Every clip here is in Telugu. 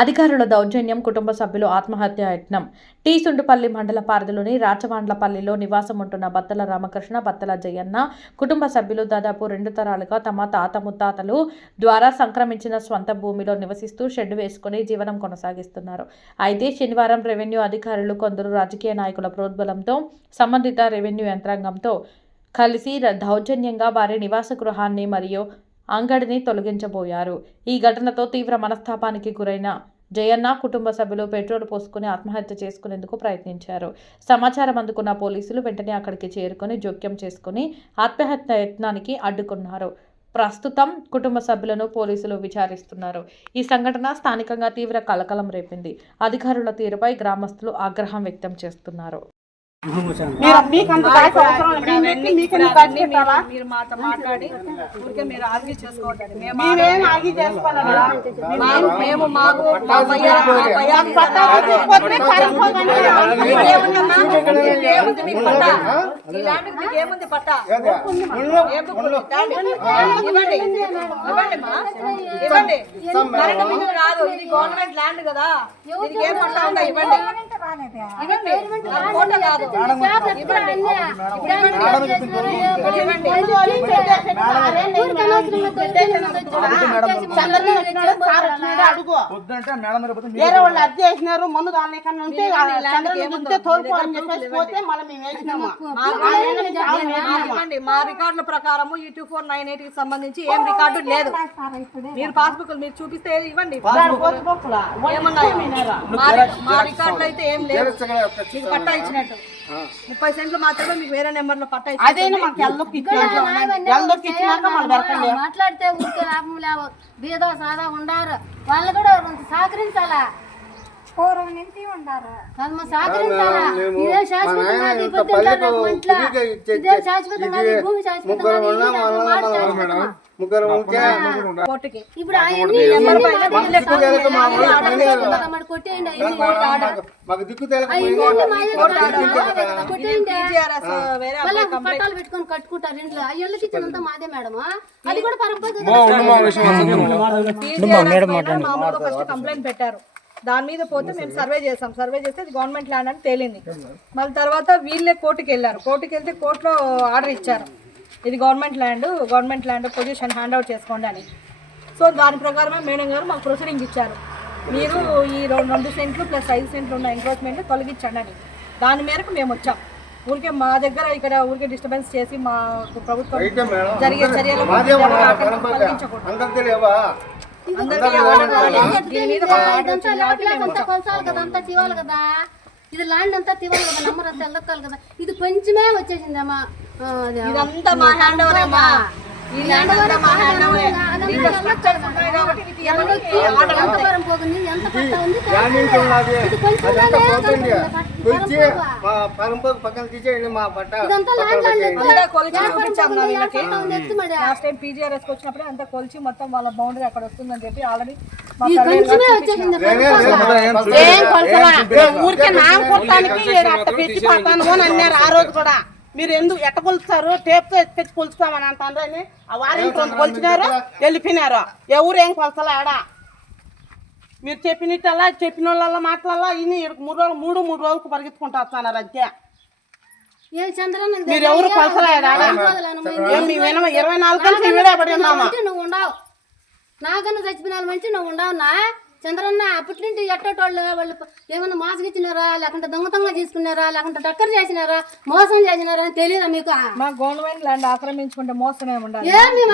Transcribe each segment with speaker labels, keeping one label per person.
Speaker 1: అధికారుల దౌర్జన్యం కుటుంబ సభ్యులు ఆత్మహత్య యత్నం. టీ. సుండుపల్లి మండల పారధిలోని రాచవాండ్లపల్లిలో నివాసం ఉంటున్న బత్తల రామకృష్ణ బత్తల జయన్న కుటుంబ సభ్యులు దాదాపు రెండు తరాలుగా తమ తాత ముత్తాతలు ద్వారా సంక్రమించిన స్వంత భూమిలో నివసిస్తూ షెడ్ వేసుకుని జీవనం కొనసాగిస్తున్నారు. అయితే శనివారం రెవెన్యూ అధికారులు కొందరు రాజకీయ నాయకుల ప్రోద్బలంతో సంబంధిత రెవెన్యూ యంత్రాంగంతో కలిసి దౌర్జన్యంగా వారి నివాస గృహాన్ని మరియు అంగడిని తొలగించబోయారు. ఈ ఘటనతో తీవ్ర మనస్తాపానికి గురైన జయన్న కుటుంబ సభ్యులు పెట్రోల్ పోసుకుని ఆత్మహత్య చేసుకునేందుకు ప్రయత్నించారు. సమాచారం అందుకున్న పోలీసులు వెంటనే అక్కడికి చేరుకొని జోక్యం చేసుకుని ఆత్మహత్య యత్నానికి అడ్డుకున్నారు. ప్రస్తుతం కుటుంబ సభ్యులను పోలీసులు విచారిస్తున్నారు. ఈ సంఘటన స్థానికంగా తీవ్ర కలకలం రేపింది. అధికారుల తీరుపై గ్రామస్తులు ఆగ్రహం వ్యక్తం చేస్తున్నారు.
Speaker 2: మీరు
Speaker 3: మాతో మాట్లాడి ఊరికే మీరు చేసుకోవద్దండి. మేము
Speaker 2: ఆగి
Speaker 3: మేము మాకు పట్టా? ఇవ్వండి. ఇవ్వండి. మా. ఇవ్వండి. కరెంట్ బిల్లు రాదు. ఇది గవర్నమెంట్ ల్యాండ్ కదా. దీనికి ఏం పట్టా ఉందా? ఇవ్వండి. ఇవ్వండి. నాకు ఫోటో కాదు.
Speaker 2: వేరే వాళ్ళు అద్దె వేసినారు ముందు దాని కన్నా ఉంటే తోలుకోవాలని చెప్పేసి పోతే మళ్ళీ మేము వేసినాము
Speaker 3: ఇవ్వండి మా రికార్డుల ప్రకారము ఈ టూ ఫోర్ నైన్ ఎయిట్కి సంబంధించి ఏం రికార్డు లేదు మీరు పాస్బుక్ మీరు చూపిస్తే ఇవ్వండి మా రికార్డులు అయితే ఏం లేవు. మీకు పట్టా ఇచ్చినట్టు ముప్పై సెంట్లు మాత్రమే మీకు వేరే నెంబర్లో పట్టా
Speaker 2: అదేనా మాకు ఇచ్చినాక మళ్ళీ దొరకండి
Speaker 4: మాట్లాడితే ఊరికే లాభం లేవు. బీదో సాదా ఉండారు. వాళ్ళు కూడా సహకరించాలా? పూర్వం నుంచి ఉండారు సహకరించాలా ఇదే శాశ్వతం కాదు ఈ పొద్దు ఉంటారు రేపు మా ఇంట్లో. ఇదే శాశ్వతం కాదు ఈ భూమి శాశ్వతం కాదు ఈ ఇల్లు శాశ్వతం, మాట శాశ్వతం.
Speaker 5: ముగ్గురు ఉంటే
Speaker 3: కోర్టుకి.
Speaker 4: ఇప్పుడు ఆయన్ని ఇవన్నీ మాదే కదా, మరి కొట్టేయండి అవన్నీ
Speaker 5: మాకు దిక్కు తెలక
Speaker 4: ఆ ఇవన్నీ మాదే కదా, మాదే కదా, కొట్టేయండి.
Speaker 3: టీజీఆర్ఎస్ వేరే
Speaker 4: మళ్ళీ పట్టాలు పెట్టుకొని కట్టుకుంటారు ఇంట్లో. ఆ ఇళ్ళకి ఇచ్చినంత మాదే మేడం అది కూడా పరంపర
Speaker 3: మామూలుగా ఫస్ట్ కంప్లైంట్ పెట్టారు. దాని మీద పోతే మేము సర్వే చేసాం సర్వే చేస్తే ఇది గవర్నమెంట్ ల్యాండ్ అని తేలింది. మళ్ళీ తర్వాత వీళ్ళే కోర్టుకి వెళ్ళారు. కోర్టుకి వెళ్తే కోర్టులో ఆర్డర్ ఇచ్చారు. ఇది government land government land position hand out చేసుకోండి అని. సో దాని ప్రకారమే మేడం గారు మాకు ప్రొసీడింగ్ ఇచ్చారు. మీరు ఈ రెండు రెండు సెంట్లు ప్లస్ ఐదు సెంట్లు ఉన్న ఎంక్రోచ్మెంట్ తొలగించండి అని. దాని మేరకు మేము వచ్చాం. ఊరికే మా దగ్గర ఇక్కడ ఊరికే డిస్టర్బెన్స్ చేసి మా ప్రభుత్వం జరిగే చర్యలు తొలగించకూడదు
Speaker 4: అంతా తీవాలి కదా. ఇది ల్యాండ్ అంతా తీవాలి కదా నంబర్ అంతా వెళ్ళొక్కాలి కదా. ఇది కొంచెమే వచ్చేసిందమ్మా ఆ, అది
Speaker 3: ఇదంతా మా హ్యాండ్ ఓవర్ అమ్మా. ఈ ల్యాండ్ అంతా మా హ్యాండ్ ఓవర్
Speaker 4: పోతుంది
Speaker 5: గ్రామీణ ఉన్నది అదంతా పోతుంది
Speaker 4: పరంపర.
Speaker 5: పక్కన తీసేయండి మా
Speaker 3: కొలిచి లాస్ట్ టైం పీజీఆర్ఎస్ వచ్చినప్పుడే అంతా కొలిచి మొత్తం వాళ్ళ బౌండరీ అక్కడ వస్తుందని చెప్పి ఆల్రెడీ
Speaker 2: ఊరికే నామ కొట్టడానికి అట్ట పెట్టి పడతాను అని అన్నారు ఆ రోజు కూడా. మీరు ఎందుకు ఎట్ట కొలుస్తారు? టేప్తో తెచ్చి కొలుస్తామని అంటారు అని ఆ వారింటి వాళ్ళు కొలిచినారు వెళ్ళిపోయినారు. ఎవరు ఏం కొలసలా ఆడ? మీరు చెప్పినట్టల్లా చెప్పిన వాళ్ళ మాటలల్లా ఇన్ని మూడు రోజులు మూడు మూడు రోజులకు పరిగెత్తుకుంటూ వస్తున్నారు అంతే. మీరు ఎవరు వినమ ఇరవై నాలుగు గంటలు ఉన్నామా?
Speaker 4: నువ్వు ఉండవు. నాకన్నా చచ్చిపోయిన మంచి నువ్వు ఉండవునా? చంద్రన్న అప్పటి నుండి ఎట్టేటోళ్ళు? వాళ్ళు ఏమన్నా మోసగిచ్చినారా లేకుంటే దొంగతంగా తీసుకున్నారా లేకుంటే టక్కర్ చేసినారా? మోసం చేసినారా అని తెలియదా మీకు?
Speaker 3: మా గవర్నమెంట్ ల్యాండ్ ఆక్రమించుకుంటే మోసమే ఉండాలి?
Speaker 4: ఏం మేము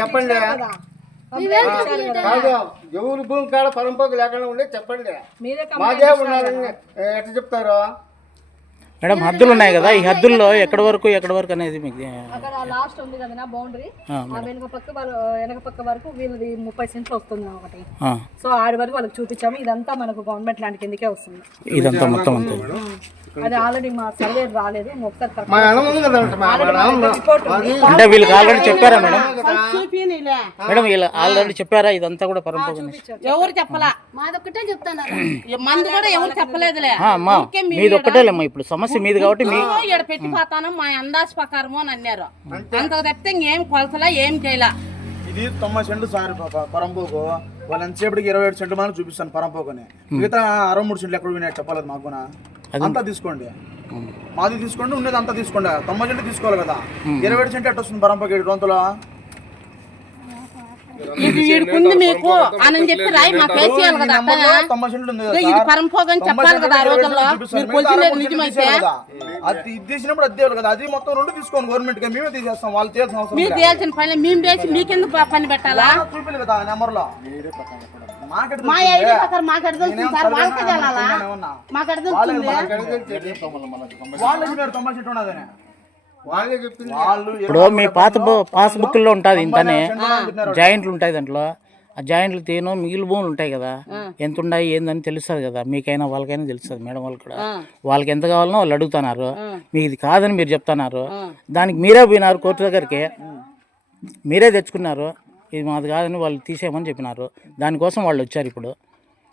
Speaker 5: చెప్పండి. ఎవరు భూమి కాడ పరంపర లేకుండా ఉండేది చెప్పండి. మాదే ఉన్నారని ఎట్లా చెప్తారు?
Speaker 6: మేడం హద్దులు ఉన్నాయి కదా ఈ హద్దుల్లో ఎక్కడి వరకు ఎక్కడి వరకు అనేది మీకు
Speaker 3: అక్కడ లాస్ట్ ఉంది కదా బౌండరీ ఆ వెనక పక్క వెనక పక్క వరకు వీళ్ళది ముప్పై సెంట్లు వస్తుంది ఒకటి
Speaker 6: ఆ,
Speaker 3: సో ఆడి వరకు వాళ్ళకి చూపించాము. ఇదంతా మనకు గవర్నమెంట్ ల్యాండ్ కిందకే వస్తుంది.
Speaker 6: ఇదంతా మొత్తం అంతే.
Speaker 3: అది ఆల్రెడీ మా సర్వే రాలేదు ఒకసారి
Speaker 6: అంటే వీళ్ళకి ఆల్రెడీ చెప్పారా మేడం?
Speaker 2: చూపినిలే
Speaker 6: మేడం వీళ్ళు ఆల్రెడీ చెప్పారా? ఇదంతా కూడా పరంపర
Speaker 2: ఎవరు చెప్పలా?
Speaker 4: మాదొక్కటే చెప్తున్నారు
Speaker 2: ఈ మంది కూడా ఎవరు చెప్పలేదులే.
Speaker 6: అమ్మా మీది ఒక్కటేలేమ్మా ఇప్పుడు. సమస్య మీది కాబట్టి మీ
Speaker 2: ఇక్కడ పెట్టిపోతాను మా అందాజ్ ప్రకారము అని అన్నారు. అంతకు తప్పితే ఇంకేం కొలసలా ఏం చేయలా.
Speaker 7: ఇది తొంభై సెంట్లు సార్ పరంపోకు. వాళ్ళు ఎంతసేపటికి ఇరవై ఏడు సెంట్లు మనం చూపిస్తాను పరంపోకుని. మిగతా అరవై మూడు సెంట్లు ఎక్కడ వినాయి చెప్పలేదు మాకునా అంతా తీసుకోండి. మాది తీసుకోండి ఉండేది అంతా తీసుకోండి. తొంభై సెంట్లు తీసుకోవాలి కదా. ఇరవై ఏడు సెంట్లు ఎట్ట వస్తుంది పరంపోకి ఏడు రొంతులో?
Speaker 2: ఇది వీడికుంది మీకు. అని చెప్పి రాయి మాకు వేసేయాలి కదా
Speaker 7: కదా
Speaker 2: ఇది. పరంపోగని చెప్పాలి కదా ఆ రోజుల్లో. మీరు
Speaker 7: సెంట్లు
Speaker 2: నిజమైతే.
Speaker 7: అది ఇది తీసినప్పుడు అది కదా. అది మొత్తం రెండు తీసుకోండి గవర్నమెంట్కి మేమే తీసేస్తాం. వాళ్ళు చేయాల్సిన అవసరం
Speaker 2: మీరు. చేయాల్సిన పని మేము చేసి మీకెందుకు పని పెట్టాలా?
Speaker 7: చూపిల్లు కదా నెంబర్లో మాకెట్
Speaker 2: మా
Speaker 7: తెలుస్తుంది?
Speaker 2: ఐడి ప్రకారం మాకు సార్
Speaker 7: సర్వే
Speaker 2: వాళ్ళకి తెలాలా? మాకు
Speaker 7: వాళ్ళే తొంభై సెంట్లు ఉన్నదని
Speaker 6: ఇప్పుడు మీ పాత పాస్ బుక్లో ఉంటుంది ఇంతనే. జాయింట్లు ఉంటాయి దాంట్లో. ఆ జాయింట్లు తీను మిగిలి భూములు ఉంటాయి కదా. ఎంత ఉన్నాయి ఏందని తెలుస్తుంది కదా. మీకైనా వాళ్ళకైనా తెలుస్తుంది. మేడం వాళ్ళు కూడా. వాళ్ళకి ఎంత కావాలనో వాళ్ళు అడుగుతున్నారు. మీకు ఇది కాదని మీరు చెప్తున్నారు. దానికి మీరే పోయినారు కోర్టు దగ్గరికి. మీరే తెచ్చుకున్నారు. ఇది మాది కాదని వాళ్ళు తీసేయమని చెప్పినారు. దానికోసం వాళ్ళు వచ్చారు ఇప్పుడు.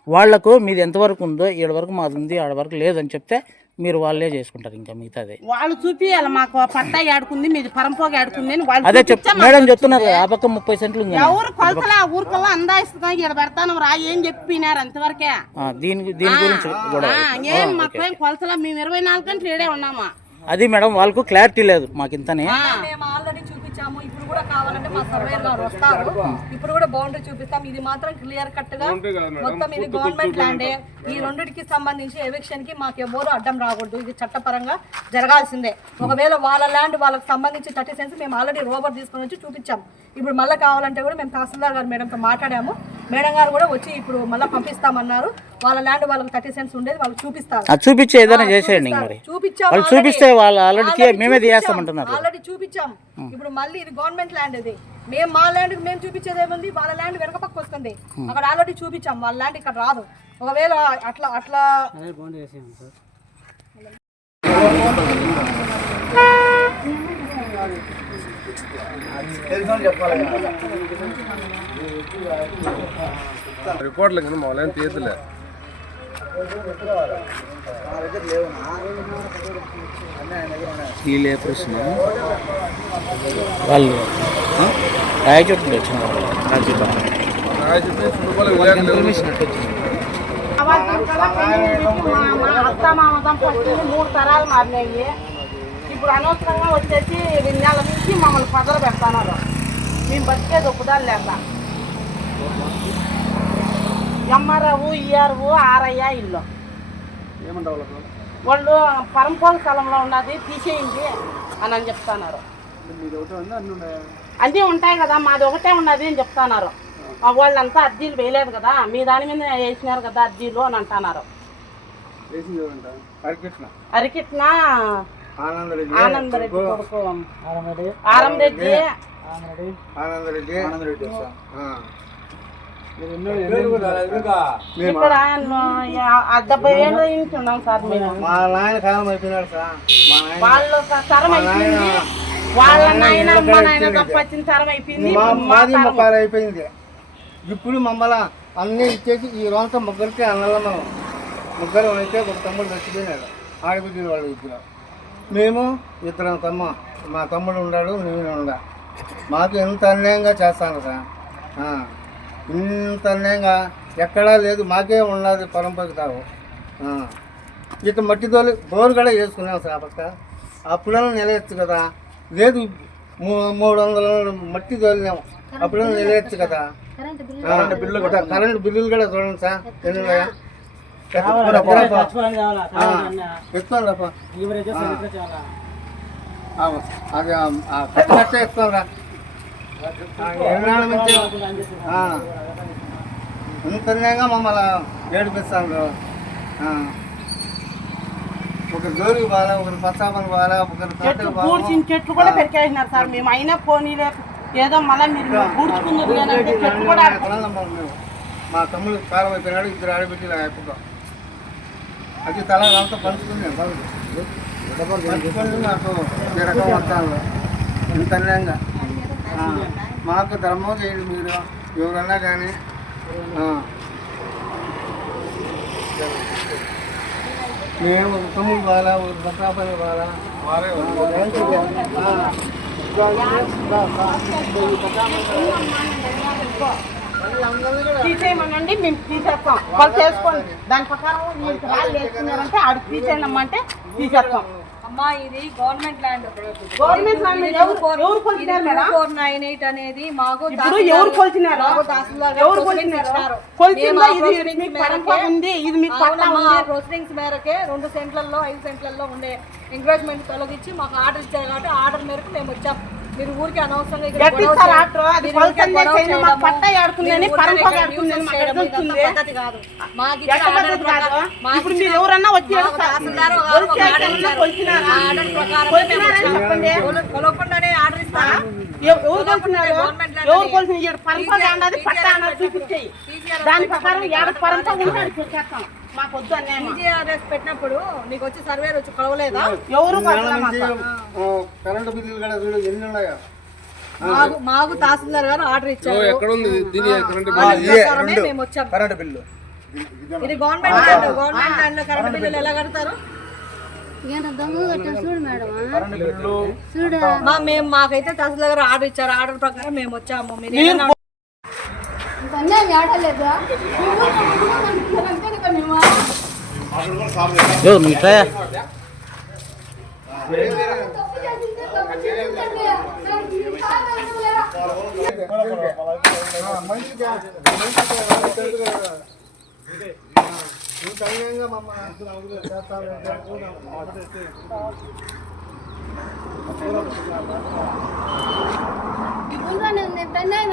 Speaker 6: వాళ్ళకు మీది ఎంతవరకు ఉందో ఏడు వరకు మాది ఉంది ఆడ వరకు లేదని చెప్తే మీరు వాళ్ళే చేసుకుంటారు ఇంకా మిగతాది.
Speaker 2: వాళ్ళు చూపియాలి మాకు పట్టా ఆడుకుంది మీది పరంపోగా ఆడుకుంది అని వాళ్ళు
Speaker 6: అదే చెప్
Speaker 2: చూపించా మాకు.
Speaker 6: మేడం చెప్తున్నారు కదా, ఆ పక్క ముప్పై సెంట్లు ఉంది
Speaker 2: ఎవరు కొలతలా ఊరికల్లా అందాయిస్తున్నాం ఇక్కడ పెడతాను రా ఏం చెప్పినారు అంతవరకే?
Speaker 6: ఆ, దీని దీని గురించి కూడా
Speaker 2: ఆ, ఏం మాకు ఏం కొలతలా మేము ఇరవై నాలుగు గంటలు ఇడే ఉన్నామా?
Speaker 6: అది మేడం వాళ్ళకు క్లారిటీ లేదు మాకు ఇంతనే
Speaker 3: మేము ఆల్రెడీ చూపించాము. ఇప్పుడు కూడా కావాలంటే మా సర్వేర్ గారు వస్తారు. ఇప్పుడు కూడా బౌండరీ చూపిస్తాం. ఇది మాత్రం క్లియర్ కట్గా మొత్తం ఇది గవర్నమెంట్ ల్యాండే ఈ రెండింటికి సంబంధించి ఎవిక్షన్కి మాకు ఎవరు అడ్డం రాకూడదు. ఇది చట్టపరంగా జరగాల్సిందే. ఒకవేళ వాళ్ళ ల్యాండ్ వాళ్ళకి సంబంధించి థర్టీ సెన్స్ మేము ఆల్రెడీ రోబర్ తీసుకొని వచ్చి చూపించాం. ఇప్పుడు మళ్ళీ కావాలంటే కూడా మేము తహసీల్దార్ గారు మేడంతో మాట్లాడాము. మేడం గారు కూడా వచ్చి ఇప్పుడు మళ్ళీ పంపిస్తామన్నారు. వాళ్ళ ల్యాండ్ వాళ్ళకి థర్టీ సెన్స్ ఉండేది వాళ్ళకి చూపిస్తారు.
Speaker 6: చూపించి ఏదైనా చేసేయండి
Speaker 3: చూపించాం
Speaker 6: వాళ్ళు. చూపిస్తే వాళ్ళు ఆల్రెడీ మేమే
Speaker 3: చూపించాం.
Speaker 6: తీయేస్తామంటున్నారు
Speaker 3: ఆల్రెడీ చూపించాం ఇప్పుడు మళ్ళీ ఇది గవర్నమెంట్ ల్యాండ్ ఇది. మేము మా ల్యాండ్ మేము చూపించేది ఏముంది? వాళ్ళ ల్యాండ్ వెనక పక్క వస్తుంది. అక్కడ ఆల్రెడీ చూపించాం. వాళ్ళ ల్యాండ్ ఇక్కడ రాదు. ఒకవేళ అట్లా అట్లా
Speaker 8: రిపోర్ట్లు కానీ మా ఈ తీయదులే
Speaker 6: వాళ్ళు రాయచోటు వచ్చిన వాళ్ళు. రాయచోటు
Speaker 8: రాజకీయ చుట్టుపక్కల విలేకరులు
Speaker 2: మా అత్త మామ దంపతులు మూడు తరాలు మారినాయి ఇప్పుడు అనవసరంగా వచ్చేసి రెండు నెలల నుంచి మమ్మల్ని పదలు పెడతాను మేము బతికేది ఒప్పుదాలు లేదా ఎంఆర్ఓ ఈఆర్ఓ ఆర్ఐ ఇల్లు. వాళ్ళు పరంపోల స్థలంలో ఉన్నది తీసేయండి అని అని చెప్తున్నారు. అన్నీ ఉంటాయి కదా మాది ఒకటే ఉన్నది అని చెప్తున్నారు. వాళ్ళంతా అర్జీలు వేయలేదు కదా మీ దాని మీద వేసినారు కదా అర్జీలు అని అంటున్నారు.
Speaker 5: అరికృష్ణ
Speaker 2: అరికిట్న
Speaker 5: ఆనందరెడ్డి.
Speaker 2: కొడుకు. ఆరంరెడ్డి
Speaker 5: ఆనందరెడ్డి.
Speaker 7: ఆనందరెడ్డి.
Speaker 5: ఆ.
Speaker 2: ఇక్కడ డెబ్బై ఏళ్ళు ఉన్నాం సార్ మేము.
Speaker 5: మా నాయన కాలం అయిపోయినాడు సార్.
Speaker 2: వాళ్ళు తరం అయిపోయింది. వాళ్ళ నాయన అమ్మ నాయన తప్ప వచ్చిన తరం అయిపోయింది.
Speaker 5: మాది. ముఖాలు అయిపోయింది. ఇప్పుడు మమ్మల్ని అన్నీ ఇచ్చేసి ఈ రోజంతా ముగ్గురికి అన్నలో మనం ముగ్గురు అయితే ఒక తమ్ముడు చచ్చిపోయినాడు. ఆడబిడ్డలు వాళ్ళు ఇద్దరు. మేము ఇద్దరం తమ్మ. మా తమ్ముడు ఉన్నాడు నేను ఉండా. మాకు ఎంత అన్యాయంగా చేస్తాను సార్? ఆ, ఇంత అన్యాయంగా ఎక్కడా లేదు మాకే ఉన్నది పరంపరకు తావు. ఇక మట్టి తోలి బోరు కూడా వేసుకున్నాం సార్ పక్క. అప్పుడైనా నిలయచ్చు కదా. లేదు మూ- మూడు వందల మట్టి తోలినాం. అప్పుడైనా నిలయచ్చు కదా.
Speaker 4: కరెంట్ బిల్లు
Speaker 5: కరెంట్ బిల్లు కూడా కరెంట్ బిల్లులు కూడా చూడండి సార్. ఎత్తుకోండి. ఆ, అది ఆ, ఆ, కట్ట ఎత్తుకోరా. ఆ, ఇంత అన్యాయంగా మమ్మల్ని ఏడిపిస్తాను ఒక జోలికి బాగా ఒకరి పచ్చాపని బాగా ఒకరి
Speaker 2: చెట్లు పూడ్చిన చెట్లు కూడా పెరికేసినారు సార్. మేము అయినా పోనీలే. ఏదో మళ్ళీ మీరు పూడ్చుకుందరు లేదంటే చెట్లు కూడా
Speaker 5: మా తమ్ముడు కాలం అయిపోయినాడు ఇద్దరు ఆడబిడ్డలు అయిపోతాం అది తల అంతా పంచుకున్నాను పంచుకొని మాకు. ఈ రకం వస్తాను ఇంత అన్యాయంగా మాకు ధర్మం చేయండి మీరు. ఎవరన్నా కానీ. మేము ఉత్తములు బాగా బతాపని బాగా
Speaker 2: తీసేయమనండి మేము తీసేస్తాం. వాళ్ళు చేసుకోండి. దాని ప్రకారం మీకు రాళ్ళు వేసుకున్నారంటే ఆడికి తీసేయనమ్మంటే తీసేస్తాం.
Speaker 3: అమ్మా ఇది గవర్నమెంట్ ల్యాండ్
Speaker 2: గవర్నమెంట్ ల్యాండ్ ఎవరు కొలిచినారు మేడం?
Speaker 3: ఫోర్ నైన్ ఎయిట్ అనేది మాకు
Speaker 2: ఇప్పుడు ఎవరు కొలిచినారు? ఎవరు కొలిచినారు? కొలిచిందా? ఇది మీకు ఉంది? ఇది మీకు పట్టా ఉంది?
Speaker 3: ప్రొసీడింగ్స్ మేరకే రెండు సెంట్లలో ఐదు సెంట్లలో ఉండే ఎంకరేజ్మెంట్ తొలగించి మాకు ఆర్డర్ ఇచ్చారు కాబట్టి ఆర్డర్ మేరకు మేము వచ్చాం. మీరు ఊరికి అనవసరంగా ఇక్కడ గొడవ
Speaker 2: గట్టిస్తారు
Speaker 3: చేయడం,
Speaker 2: ఆటో అది
Speaker 3: మీరు ఊరికే
Speaker 2: కొలతలు
Speaker 3: గొడవ
Speaker 2: మాకు
Speaker 3: చేయడము,
Speaker 2: పట్టా ఆడుతుందని
Speaker 3: మీరు ఊరికే
Speaker 2: పరంపర
Speaker 3: ఇక్కడ
Speaker 2: ఆడుతుందని
Speaker 3: న్యూసెన్స్
Speaker 2: మాకు
Speaker 3: చేయడం ఇదంతా
Speaker 2: వస్తుంది?
Speaker 3: పద్ధతి కాదు మాకు ఇచ్చిన
Speaker 2: ఎట్లా
Speaker 3: ఆర్డర్
Speaker 2: పద్ధతి
Speaker 3: ప్రకారం
Speaker 2: కాదు?
Speaker 3: మాకు
Speaker 2: ఇప్పుడు
Speaker 3: ఇచ్చిన-
Speaker 2: మీరు ఎవరన్నా వచ్చి
Speaker 3: మాకు. తహసీల్దార్ ఒక- ఆర్డర్
Speaker 2: ఏడుస్తారు,
Speaker 3: ఇచ్చారు.
Speaker 2: కొలిచినారా?
Speaker 3: ఆ ఆర్డర్ ప్రకారం
Speaker 2: కొలిచినారా
Speaker 3: మేము.
Speaker 2: చెప్పండి.
Speaker 3: కొల- కొలవకుండానే ఆర్డర్ ఇస్తారా
Speaker 2: ఎవ- ఎవరు కొలిచినారు
Speaker 3: గవర్నమెంట్ ల్యాండ్
Speaker 2: ఎవరు. కొలిచిన పరంపర అన్నది పట్టా అన్నది చూపించేయి
Speaker 3: టీచర్
Speaker 2: దాని ప్రకారం ఏడ
Speaker 3: గవర్నమెంట్
Speaker 2: పరంపర ఉంటాడు చూసేస్తాం మాకు వద్దు
Speaker 3: పెట్టినప్పుడు నీకు వచ్చి సర్వేర్ వచ్చి కొలవలేదా?
Speaker 2: ఎవరు మాకు.
Speaker 5: ఆ, కరెంటు బిల్లులు కూడా చూడు ఎన్ని ఉన్నాయో?
Speaker 3: మాకు మాకు తహసీల్దార్ గారు ఆర్డర్ ఇచ్చారు.
Speaker 8: ఎక్కడ ఉంది దీని కరెంట్
Speaker 3: ప్రకారమే మేము వచ్చాం.
Speaker 7: Current bill.
Speaker 3: ఇది గవర్నమెంట్ ల్యాండ్ గవర్నమెంట్ ల్యాండ్లో కరెంట్ బిల్లులు ఎలా కడతారు?
Speaker 7: బిల్లు.
Speaker 3: మేము మాకైతే తహసీల్దార్ గారు ఆర్డర్ ఇచ్చారు. ఆర్డర్ ప్రకారం మేము వచ్చాము. మీరు
Speaker 4: అన్యాయం ఆడలేదా
Speaker 5: మమ్మల్ని
Speaker 4: ఉంది?
Speaker 7: ఏం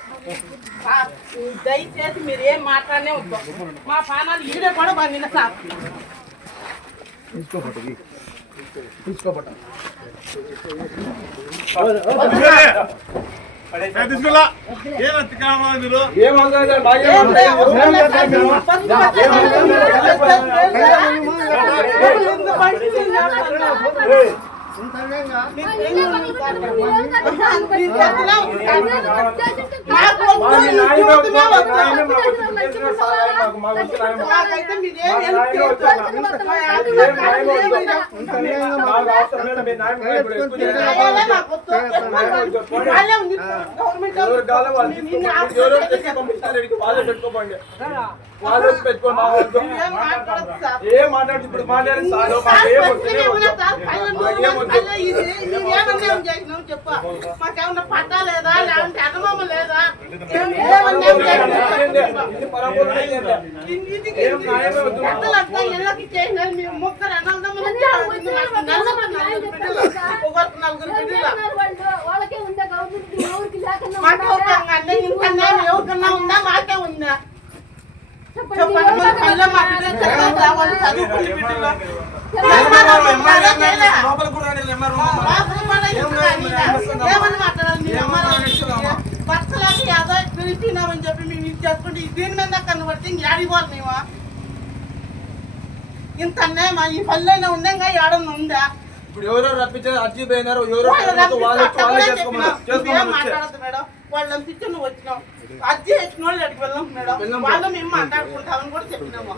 Speaker 2: దయచేసి మీరు ఏం మాట్లాడనే వద్దు. మా పానాలు ఈడే కూడా బంగిన సార్.
Speaker 7: తీసుకోబట్ట. అవసరం
Speaker 2: నిన్ను ఏం మాట్లాడొద్దు సార్.
Speaker 7: ఏం మాట్లాడు ఇప్పుడు మాట్లాడి సార్ ఏం
Speaker 2: పైన ఇది, ఏం చేసినావు చెప్పు. మాకేమన్నా పట్టా లేదా? లేదంటే అన్నమామ లేదా? ఇళ్ళకి మీరు ముగ్గురు అన్నదమ్ములు. ఒకరికి నలుగురు బిడ్డలు.
Speaker 4: వాళ్ళకే ఉందా
Speaker 2: ఎవరికన్నా ఉందా? మాకే ఉందా? చెప్పండి. వాళ్ళు బిడ్డలు.
Speaker 7: లోపల కూడా.
Speaker 2: ఏమని మాట్లాడాలి? మీరు ఎంఆర్ఓ భర్తలకు ఏదో పిలిపినామని చెప్పి మేము ఇది చేసుకుంటే దీని మీద కనబడితే ఇంక ఏడిపోవాలి మేము? ఇంత అన్యాయమా? ఈ పల్లెనే ఉందంగా ఏడన్నా ఉందా?
Speaker 7: ఇప్పుడు ఎవరో రప్పించారు అర్జీ పోయినారు ఎవరో
Speaker 2: వాళ్ళు. మాట్లాడొద్దు మేడం? వాళ్ళు పంపించి నువ్వు వచ్చినావు. అర్జీ వేసిన వాళ్ళు అడిగి వెళ్ళాం మేడం.
Speaker 7: వాళ్ళు
Speaker 2: మేము మాట్లాడుకుంటామని కూడా చెప్పినాము.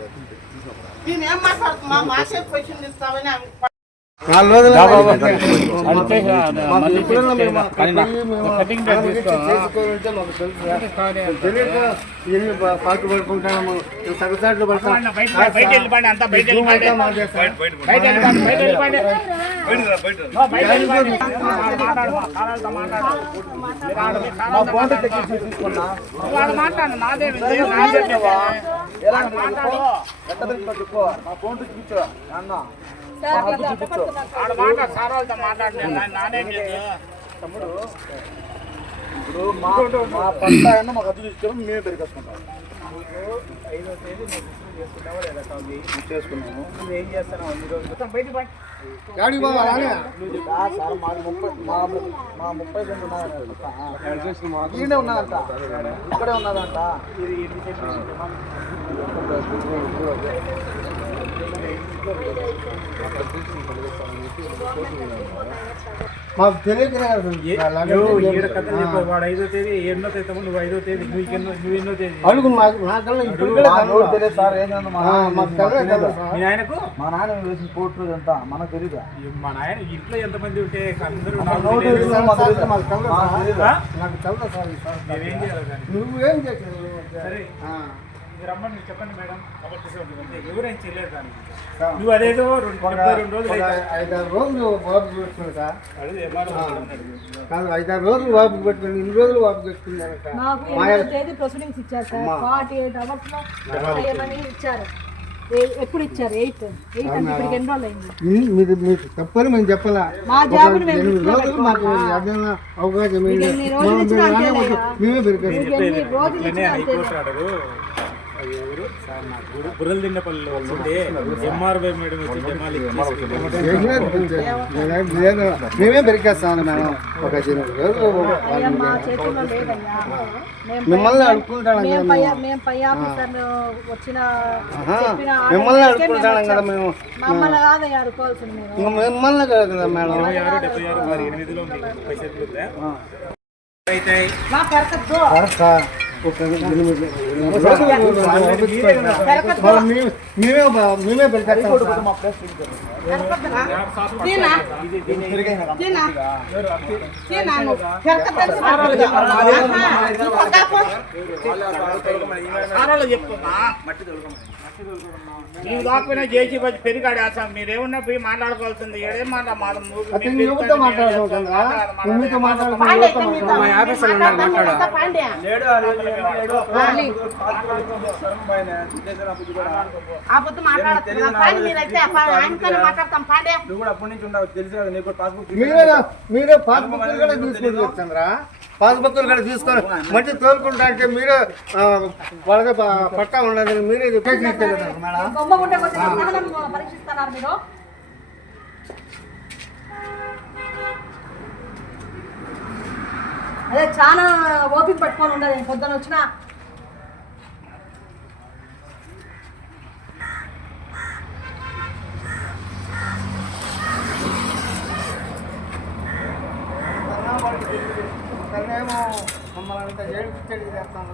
Speaker 2: మేమేం మాట్లాడుతున్నాం మాకే క్వశ్చన్ ఇస్తామని ఆమె
Speaker 5: నాలుగు రోజులు
Speaker 6: అంటే మళ్ళీ
Speaker 5: ఇప్పుడున్న మేము
Speaker 6: కానీ
Speaker 5: అక్కడికి పోయి మేము
Speaker 6: కటింగ్ ప్యాడ్
Speaker 5: ఆమెకి
Speaker 6: తీసుకో.
Speaker 5: చేసుకోవాలంటే మాకు తెలుసు. తెలియక ఎన్ని పా- పాటలు పడుకుంటాము. సగసాట్లు
Speaker 6: మాట్లాడు. మా మాట్లాడు.
Speaker 7: ఫోన్ చూపించు అన్న. తమ్ముడు ఇప్పుడు మా మా పంట అయినా మాకు అద్దె తీసుకొని మేమే పెరిగేసుకుంటాం. చేసుకున్నాము.
Speaker 5: గాడి బాబా
Speaker 7: సార్ మాది ముప్పై మా ము- మా ముప్పై సెంట్లు ఉన్నాయంట ఈయనే ఉన్నదంట. ఇక్కడే ఉన్నదంట.
Speaker 5: మాకు తెలియదు
Speaker 9: వాడు ఐదో తేదీ ఎన్నో తేదీ నువ్వు ఐదో తేదీ నువ్వు ఎన్నో నువ్వు ఎన్నో తేదీ
Speaker 5: అడుగు.
Speaker 7: తెలియదు సార్ ఏంటంటే మా
Speaker 5: ఆ,
Speaker 7: నాన్న
Speaker 5: మాకు
Speaker 7: మాకు
Speaker 5: తెలియదు
Speaker 7: తెలీదు.
Speaker 5: కదా.
Speaker 9: మీ నాయనకు?
Speaker 7: మా నాన్న వేసిన ఎంత? మనకు తెలీదు?
Speaker 9: మా నాయన ఇంట్లో ఎంతమంది ఉంటే
Speaker 7: నోటు
Speaker 9: తెలియదు.
Speaker 5: సార్. నాకు? నువ్వేం చేసావు
Speaker 9: సరే. రమ్మని మీరు చెప్పండి మేడం. చేయలేరు. నువ్వు అదేదో రెండు డెబ్బై రెండు రోజులు
Speaker 5: ఐదారు రోజులు వాపు పెట్టుకుని సార్
Speaker 9: అడుగు ఎంఆర్ఓ అన్నాడు.
Speaker 5: కాదు ఐదారు రోజులు వాపు పెట్టుకుని ఇన్ని రోజులు వాపు పెట్టుకున్నారు
Speaker 3: ప్రొసీడింగ్స్ ఇచ్చారు సార్. ఫార్టీ ఎయిట్ అవర్స్లో చేయమని ఇచ్చారు? ఎప్పుడు ఇచ్చారు? ఎయిట్. ఎయిట్ అంటే ఇప్పటికి ఎన్ని రోజులు అయింది?
Speaker 5: మీ- మీరు మీకు తప్పని మేము చెప్పాలా?
Speaker 3: మా
Speaker 5: రోజులు మాకు ఏదైనా అవకాశం. మేమే
Speaker 9: సార్ నాకు గురు- బుర్రలు తిన్న పల్లెలో వస్తుంటే ఎంఆర్వై మేడం వచ్చి
Speaker 5: లేదు. మేమే పెరిగేస్తాను మేడం? ఒక మిమ్మల్ని అడుక్కుంటాను మిమ్మల్ని అడుక్కుంటాను కదా. మేము.
Speaker 3: మమ్మల్ని
Speaker 5: కాదు మేడం.
Speaker 9: డెబ్బై ఆరు మరి ఎనిమిదిలో
Speaker 5: మేము- మేమే
Speaker 6: చెప్తున్నా నీవు కాకపోయినా జేసీ వచ్చి పెరిగాడు ఆసాం మీరేమన్నా పోయి మాట్లాడుకోవాల్సింది ఏడే మాట మాట
Speaker 2: ఆ పొద్దు మాట్లాడుతున్నా పాండే మీరైతే ఆయనతోనే మాట్లాడతాం. పాండే.
Speaker 7: నువ్వు కూడా అప్పటి నుంచి ఉండవు. తెలుసు కదా నీకు పాస్బుక్
Speaker 5: మీరే మీరే పాస్బుక్ కూడా తీసుకొని వచ్చారా పాస్బుక్ కూడా తీసుకొని మంచి తోలుకుంటా అంటే మీరే వాళ్ళకి పట్టా ఉన్నదని మీరే చెప్పేసి మేడం
Speaker 3: అదే చాలా ఓపిక పట్టుకొని ఉండదు పొద్దున వచ్చిన.
Speaker 5: తనేమో మమ్మల్ని అంత ఏడిపించడి చేస్తాను.